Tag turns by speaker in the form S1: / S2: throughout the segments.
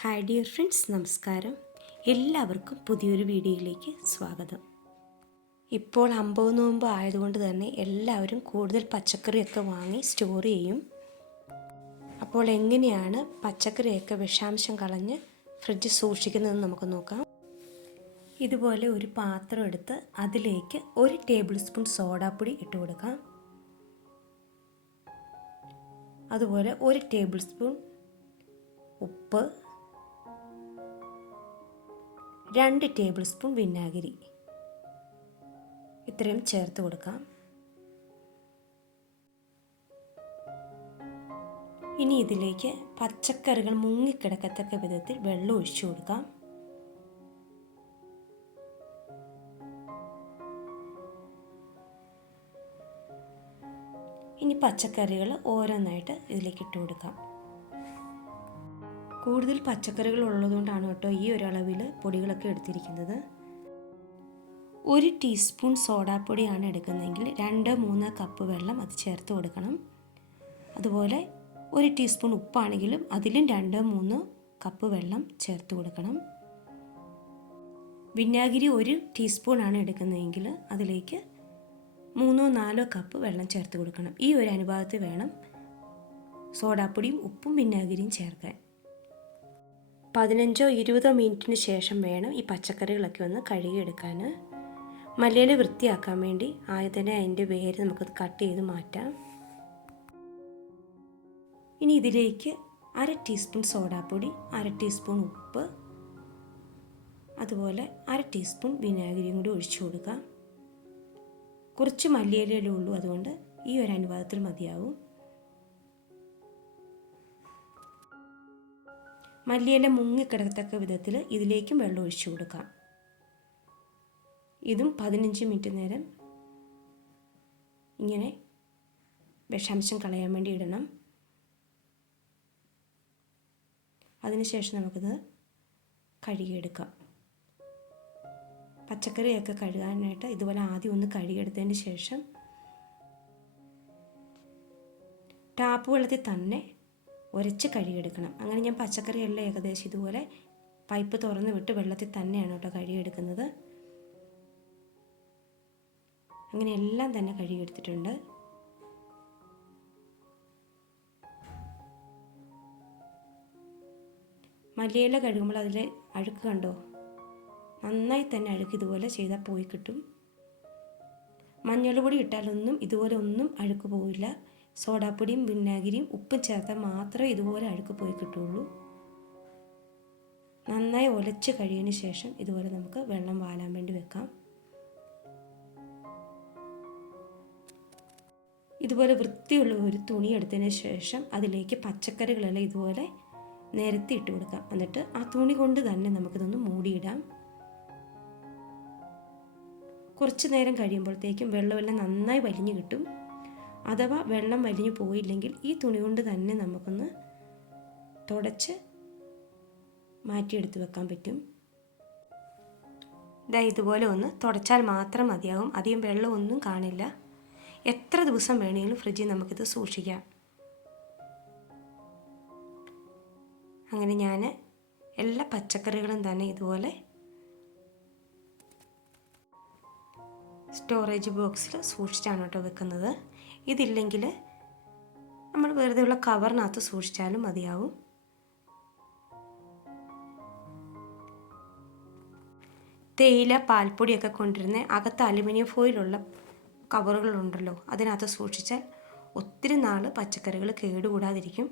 S1: Hi dear friends നമസ്കാരം. എല്ലാവർക്കും പുതിയൊരു വീഡിയോയിലേക്ക് സ്വാഗതം. ഇപ്പോൾ അമ്പത് നോമ്പ് ആയതുകൊണ്ട് തന്നെ എല്ലാവരും കൂടുതൽ പച്ചക്കറിയൊക്കെ വാങ്ങി സ്റ്റോർ ചെയ്യും. അപ്പോൾ എങ്ങനെയാണ് പച്ചക്കറിയൊക്കെ വിഷാംശം കളഞ്ഞ് ഫ്രിഡ്ജ് സൂക്ഷിക്കുന്നതെന്ന് നമുക്ക് നോക്കാം. ഇതുപോലെ ഒരു പാത്രം എടുത്ത് അതിലേക്ക് ഒരു ടേബിൾ സ്പൂൺ സോഡാപ്പൊടി ഇട്ട് കൊടുക്കാം. അതുപോലെ ഒരു ടേബിൾ സ്പൂൺ ഉപ്പ് രണ്ട് ടേബിൾ സ്പൂൺ വിനാഗിരി. ഇത്രയും ചേർത്ത് കൊടുക്കാം. ഇനി ഇതിലേക്ക് പച്ചക്കറികൾ മുങ്ങിക്കിടക്കത്തക്ക വിധത്തിൽ വെള്ളം ഒഴിച്ചു കൊടുക്കാം. ഇനി പച്ചക്കറികൾ ഓരോന്നായിട്ട് ഇതിലേക്ക് ഇട്ട് കൊടുക്കാം. കൂടുതൽ പച്ചക്കറികൾ ഉള്ളതുകൊണ്ടാണ് കേട്ടോ ഈ ഒരളവിൽ പൊടികളൊക്കെ എടുത്തിരിക്കുന്നത്. ഒരു ടീസ്പൂൺ സോഡാപ്പൊടിയാണ് എടുക്കുന്നതെങ്കിൽ രണ്ട് മൂന്ന് കപ്പ് വെള്ളം അത് ചേർത്ത് കൊടുക്കണം. അതുപോലെ ഒരു ടീസ്പൂൺ ഉപ്പാണെങ്കിലും അതിലും രണ്ട് മൂന്ന് കപ്പ് വെള്ളം ചേർത്ത് കൊടുക്കണം. വിനാഗിരി ഒരു ടീസ്പൂൺ ആണ് എടുക്കുന്നതെങ്കിൽ അതിലേക്ക് മൂന്നോ നാലോ കപ്പ് വെള്ളം ചേർത്ത് കൊടുക്കണം. ഈ ഒരു അനുപാതത്തിൽ വേണം സോഡാപ്പൊടിയും ഉപ്പും വിനാഗിരിയും ചേർക്കാൻ. പതിനഞ്ചോ ഇരുപതോ മിനിറ്റിന് ശേഷം വേണം ഈ പച്ചക്കറികളൊക്കെ ഒന്ന് കഴുകിയെടുക്കാൻ. മല്ലിയില വൃത്തിയാക്കാൻ വേണ്ടി ആദ്യം തന്നെ അതിന്റെ വേര് നമുക്ക് കട്ട് ചെയ്ത് മാറ്റാം. ഇനി ഇതിലേക്ക് അര ടീസ്പൂൺ സോഡാപ്പൊടി അര ടീസ്പൂൺ ഉപ്പ് അതുപോലെ അര ടീസ്പൂൺ വിനാഗിരിയും കൂടി ഒഴിച്ചു കൊടുക്കുക കുറച്ച് മല്ലിയിലേ ഉള്ളൂ അതുകൊണ്ട് ഈ ഒരു അനുപാതത്തിൽ മതിയാവും. മല്ലിയില മുങ്ങിക്കിടത്തക്ക വിധത്തിൽ ഇതിലേക്കും വെള്ളം ഒഴിച്ചു കൊടുക്കാം. ഇതും പതിനഞ്ച് മിനിറ്റ് നേരം ഇങ്ങനെ വിഷാംശം കളയാൻ വേണ്ടി ഇടണം. അതിനുശേഷം നമുക്കിത് കഴുകിയെടുക്കാം. പച്ചക്കറിയൊക്കെ കഴുകാനായിട്ട് ഇതുപോലെ ആദ്യം ഒന്ന് കഴുകിയെടുത്തതിന് ശേഷം ടാപ്പ് വെള്ളത്തിൽ തന്നെ ഉരച്ച് കഴുകിയെടുക്കണം. അങ്ങനെ ഞാൻ പച്ചക്കറിയെല്ലാം ഏകദേശം ഇതുപോലെ പൈപ്പ് തുറന്ന് വിട്ട് വെള്ളത്തിൽ തന്നെയാണ് കേട്ടോ കഴുകിയെടുക്കുന്നത്. അങ്ങനെ എല്ലാം തന്നെ കഴുകിയെടുത്തിട്ടുണ്ട്. മല്ലിയില കഴുകുമ്പോൾ അതിൽ അഴുക്ക് കണ്ടോ? നന്നായി തന്നെ അഴുക്ക് ഇതുപോലെ ചെയ്താൽ പോയി കിട്ടും. മഞ്ഞൾ പൊടി ഇട്ടാലൊന്നും ഇതുപോലെ ഒന്നും അഴുക്ക് പോവില്ല. സോഡാപ്പൊടിയും വിനാഗിരിയും ഉപ്പും ചേർത്താൽ മാത്രമേ ഇതുപോലെ അഴുക്ക് പോയി കിട്ടുള്ളൂ നന്നായി ഒലച്ച് കഴിയതിന് ശേഷം ഇതുപോലെ നമുക്ക് വെള്ളം വാലാൻ വേണ്ടി വെക്കാം. ഇതുപോലെ വൃത്തിയുള്ള ഒരു തുണി എടുത്തതിന് ശേഷം അതിലേക്ക് പച്ചക്കറികളെല്ലാം ഇതുപോലെ നിരത്തി ഇട്ട് കൊടുക്കാം. എന്നിട്ട് ആ തുണി കൊണ്ട് തന്നെ നമുക്കിതൊന്ന് മൂടിയിടാം. കുറച്ച് നേരം കഴിയുമ്പോഴത്തേക്കും വെള്ളമെല്ലാം നന്നായി വലിഞ്ഞു കിട്ടും. അഥവാ വെള്ളം വലിഞ്ഞു പോയില്ലെങ്കിൽ ഈ തുണി കൊണ്ട് തന്നെ നമുക്കൊന്ന് തുടച്ച് മാറ്റിയെടുത്ത് വെക്കാൻ പറ്റും. ഇതാ ഇതുപോലെ ഒന്ന് തുടച്ചാൽ മാത്രം മതിയാവും. അധികം വെള്ളമൊന്നും കാണില്ല. എത്ര ദിവസം വേണമെങ്കിലും ഫ്രിഡ്ജിൽ നമുക്കിത് സൂക്ഷിക്കാം. അങ്ങനെ ഞാൻ എല്ലാ പച്ചക്കറികളും തന്നെ ഇതുപോലെ സ്റ്റോറേജ് ബോക്സിൽ സൂക്ഷിച്ചാണ് കേട്ടോ വെക്കുന്നത്. ഇതില്ലെങ്കിൽ നമ്മൾ വെറുതെ ഉള്ള കവറിനകത്ത് സൂക്ഷിച്ചാലും മതിയാവും. തേയില പാൽപ്പൊടിയൊക്കെ കൊണ്ടിരുന്ന അകത്ത് അലുമിനിയം ഫോയിലുള്ള കവറുകളുണ്ടല്ലോ അതിനകത്ത് സൂക്ഷിച്ചാൽ ഒത്തിരി നാൾ പച്ചക്കറികൾ കേടുകൂടാതിരിക്കും.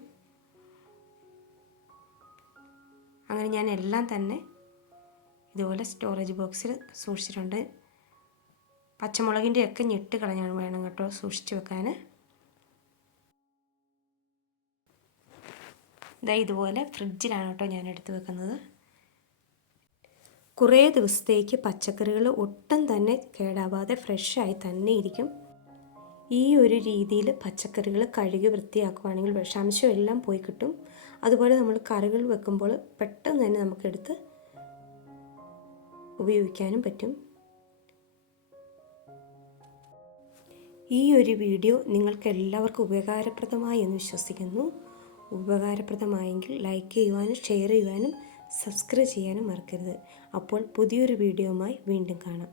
S1: അങ്ങനെ ഞാൻ എല്ലാം തന്നെ ഇതുപോലെ സ്റ്റോറേജ് ബോക്സിൽ സൂക്ഷിച്ചിട്ടുണ്ട്. പച്ചമുളകിന്റെ ഒക്കെ ഞെട്ട് കളഞ്ഞാണ് വേണം കേട്ടോ സൂക്ഷിച്ച് വെക്കാൻ ഇതാ ഇതുപോലെ ഫ്രിഡ്ജിലാണ് കേട്ടോ ഞാൻ എടുത്ത് വെക്കുന്നത്. കുറേ ദിവസത്തേക്ക് പച്ചക്കറികൾ ഒട്ടും തന്നെ കേടാവാതെ ഫ്രഷായി തന്നെ ഇരിക്കും. ഈ ഒരു രീതിയിൽ പച്ചക്കറികൾ കഴുകി വൃത്തിയാക്കുവാണെങ്കിൽ വിഷാംശം എല്ലാം പോയി കിട്ടും. അതുപോലെ നമ്മൾ കറികൾ വെക്കുമ്പോൾ പെട്ടെന്ന് തന്നെ നമുക്കെടുത്ത് ഉപയോഗിക്കാനും പറ്റും. ഈ ഒരു വീഡിയോ നിങ്ങൾക്ക് എല്ലാവർക്കും ഉപകാരപ്രദമായി എന്ന് വിശ്വസിക്കുന്നു. ഉപകാരപ്രദമായെങ്കിൽ ലൈക്ക് ചെയ്യുവാനും ഷെയർ ചെയ്യുവാനും സബ്സ്ക്രൈബ് ചെയ്യാനും മറക്കരുത്. അപ്പോൾ പുതിയൊരു വീഡിയോയുമായി വീണ്ടും കാണാം.